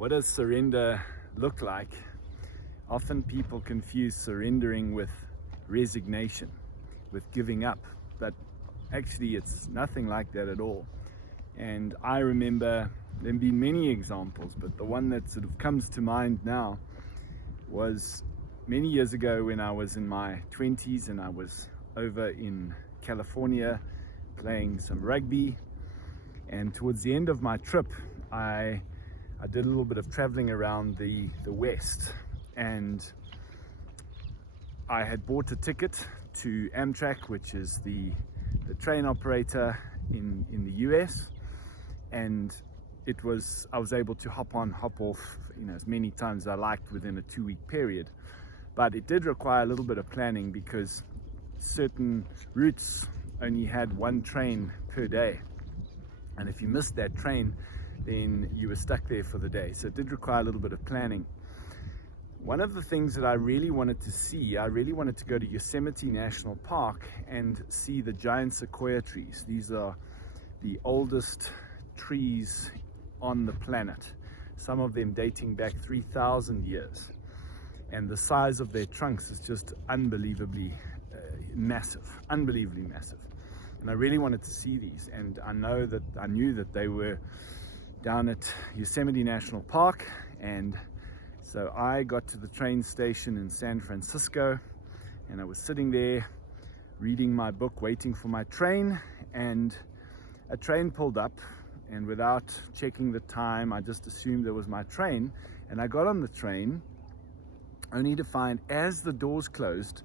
What does surrender look like? Often people confuse surrendering with resignation, with giving up, but actually it's nothing like that at all. And I remember there have been many examples, but the one that sort of comes to mind now was many years ago when I was in my 20s and I was over in California playing some rugby. And towards the end of my trip, I did a little bit of traveling around the West, and I had bought a ticket to Amtrak, which is the train operator in the US, and I was able to hop on, hop off, as many times as I liked within a 2-week period. But it did require a little bit of planning because certain routes only had one train per day, and if you missed that train, then you were stuck there for the day. So it did require a little bit of planning. One of the things that I really wanted to see, I really wanted to go to Yosemite National Park and see the giant sequoia trees. These are the oldest trees on the planet, some of them dating back 3,000 years. And the size of their trunks is just unbelievably massive. And I really wanted to see these, and I knew that they were down at Yosemite National Park. And so I got to the train station in San Francisco, and I was sitting there reading my book, waiting for my train, and a train pulled up, and without checking the time, I just assumed it was my train, and I got on the train only to find, as the doors closed,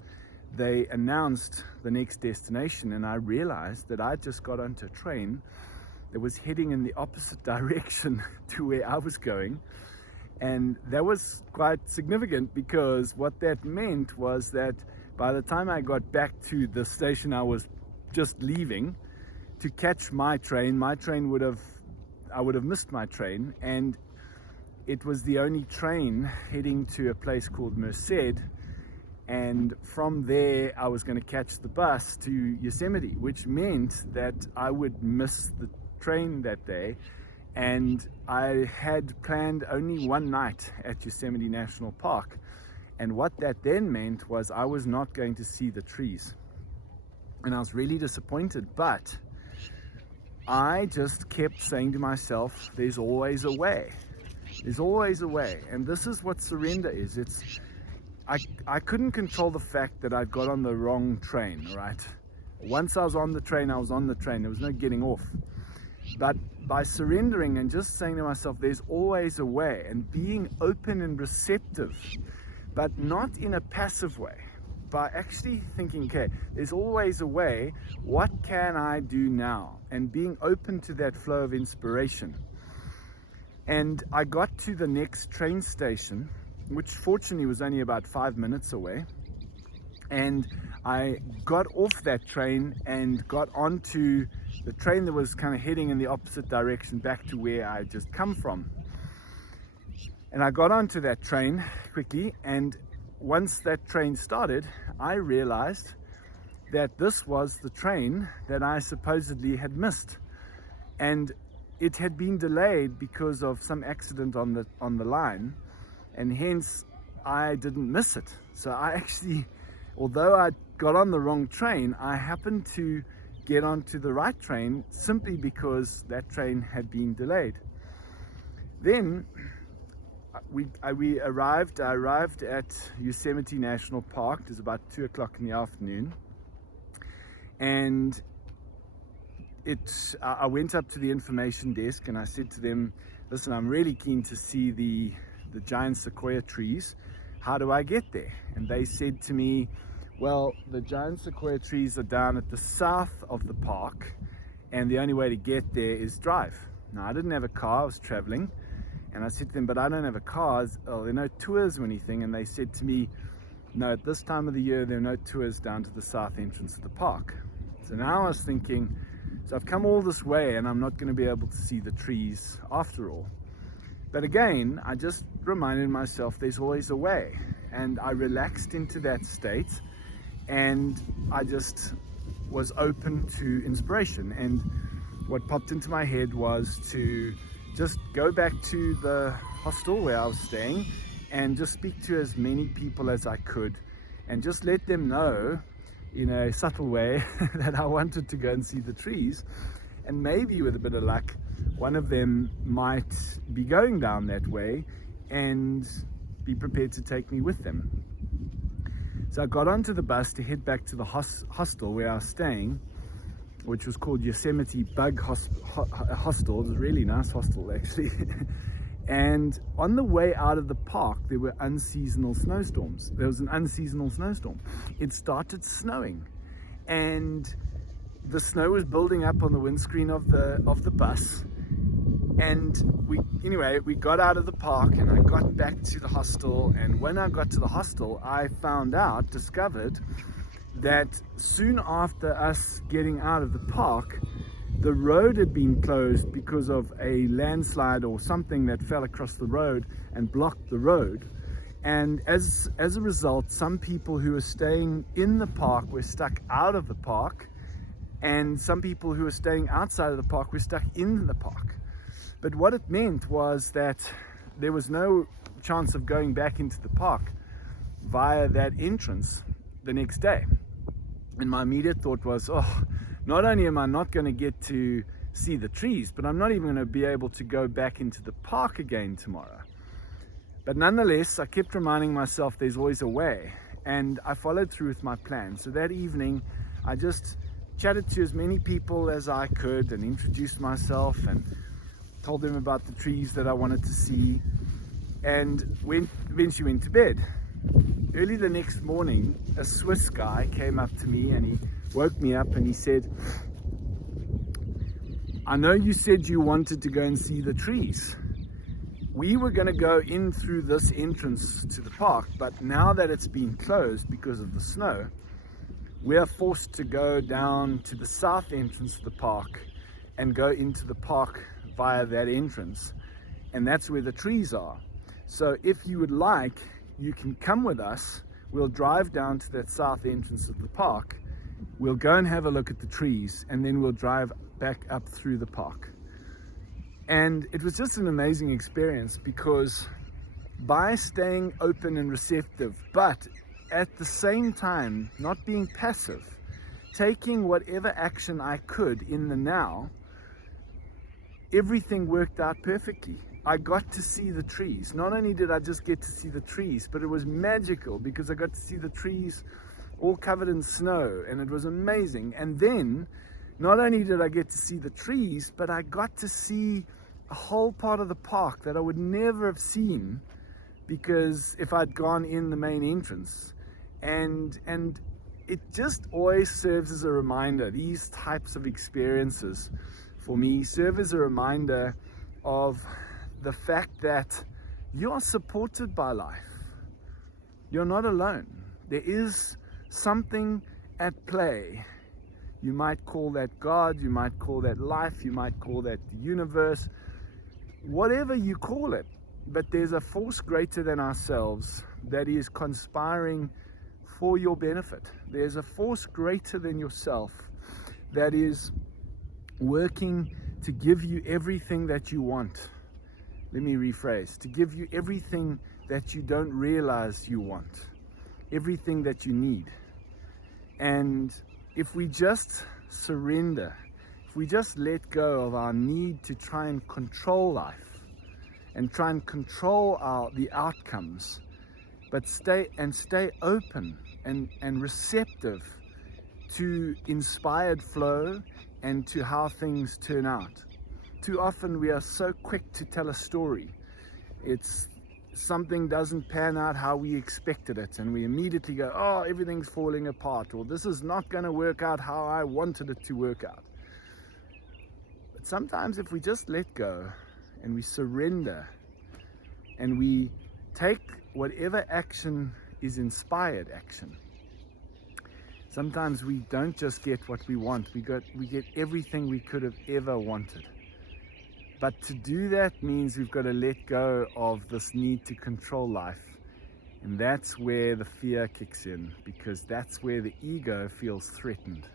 they announced the next destination, and I realized that I just got onto a train that was heading in the opposite direction to where I was going. And that was quite significant, because what that meant was that by the time I got back to the station I was just leaving to catch my train I would have missed my train, and it was the only train heading to a place called Merced, and from there I was going to catch the bus to Yosemite, which meant that I would miss the train that day. And I had planned only one night at Yosemite National Park, and what that then meant was I was not going to see the trees, and I was really disappointed. But I just kept saying to myself, there's always a way. There's always a way. And this is what surrender is. I couldn't control the fact that I got on the wrong train, right? Once I was on the train, I was on the train. There was no getting off. But by surrendering and just saying to myself, there's always a way, and being open and receptive, but not in a passive way, by actually thinking, okay, there's always a way, what can I do now? And being open to that flow of inspiration. And I got to the next train station, which fortunately was only about 5 minutes away. And I got off that train and got onto the train that was kind of heading in the opposite direction back to where I had just come from. And I got onto that train quickly, and once that train started, I realized that this was the train that I supposedly had missed. And it had been delayed because of some accident on the line, and hence I didn't miss it. So I actually, although I got on the wrong train, I happened to get onto the right train simply because that train had been delayed. Then I arrived at Yosemite National Park. It was about 2 o'clock in the afternoon, and I went up to the information desk and I said to them, listen, I'm really keen to see the giant sequoia trees. How do I get there? And they said to me, well, the giant sequoia trees are down at the south of the park, and the only way to get there is drive. Now, I didn't have a car, I was traveling, and I said to them, but I don't have a car. There are no tours or anything. And they said to me, no, at this time of the year, there are no tours down to the south entrance of the park. So now I was thinking, so I've come all this way and I'm not going to be able to see the trees after all. But again, I just reminded myself there's always a way, and I relaxed into that state, and I just was open to inspiration. And what popped into my head was to just go back to the hostel where I was staying and just speak to as many people as I could and just let them know in a subtle way that I wanted to go and see the trees. And maybe with a bit of luck, one of them might be going down that way and be prepared to take me with them. So I got onto the bus to head back to the hostel where I was staying, which was called Yosemite Bug Hostel. It was a really nice hostel, actually. And on the way out of the park, there were unseasonal snowstorms. There was an unseasonal snowstorm. It started snowing, and the snow was building up on the windscreen of the bus. And we got out of the park, and I got back to the hostel. And when I got to the hostel, I discovered that soon after us getting out of the park, the road had been closed because of a landslide or something that fell across the road and blocked the road. And as a result, some people who were staying in the park were stuck out of the park, and some people who were staying outside of the park were stuck in the park. But what it meant was that there was no chance of going back into the park via that entrance the next day. And my immediate thought was, not only am I not going to get to see the trees, but I'm not even going to be able to go back into the park again tomorrow. But nonetheless, I kept reminding myself there's always a way, and I followed through with my plan. So that evening, I just chatted to as many people as I could and introduced myself and told them about the trees that I wanted to see, and eventually went to bed. Early the next morning, a Swiss guy came up to me and he woke me up and he said, "I know you said you wanted to go and see the trees. We were going to go in through this entrance to the park, but now that it's been closed because of the snow, we are forced to go down to the south entrance of the park and go into the park via that entrance. And that's where the trees are. So if you would like, you can come with us. We'll drive down to that south entrance of the park. We'll go and have a look at the trees, and then we'll drive back up through the park." And it was just an amazing experience, because by staying open and receptive, but at the same time not being passive, taking whatever action I could in the now, everything worked out perfectly. I got to see the trees. Not only did I just get to see the trees, but it was magical because I got to see the trees all covered in snow, and it was amazing. And then not only did I get to see the trees, but I got to see a whole part of the park that I would never have seen because if I'd gone in the main entrance. And it just always serves as a reminder. These types of experiences for me serve as a reminder of the fact that you are supported by life. You're not alone. There is something at play. You might call that God, you might call that life, you might call that the universe, whatever you call it. But there's a force greater than ourselves that is conspiring for your benefit. There's a force greater than yourself that is working to give you everything that you want. Let me rephrase, to give you everything that you don't realize you want, everything that you need. And if we just surrender, if we just let go of our need to try and control life and try and control the outcomes, but stay open and receptive to inspired flow and to how things turn out. Too often we are so quick to tell a story. It's something doesn't pan out how we expected it, and we immediately go, "Oh, everything's falling apart," or "This is not going to work out how I wanted it to work out." But sometimes if we just let go and we surrender and we take whatever action is inspired action, sometimes we don't just get what we want, we get everything we could have ever wanted. But to do that means we've got to let go of this need to control life. And that's where the fear kicks in, because that's where the ego feels threatened.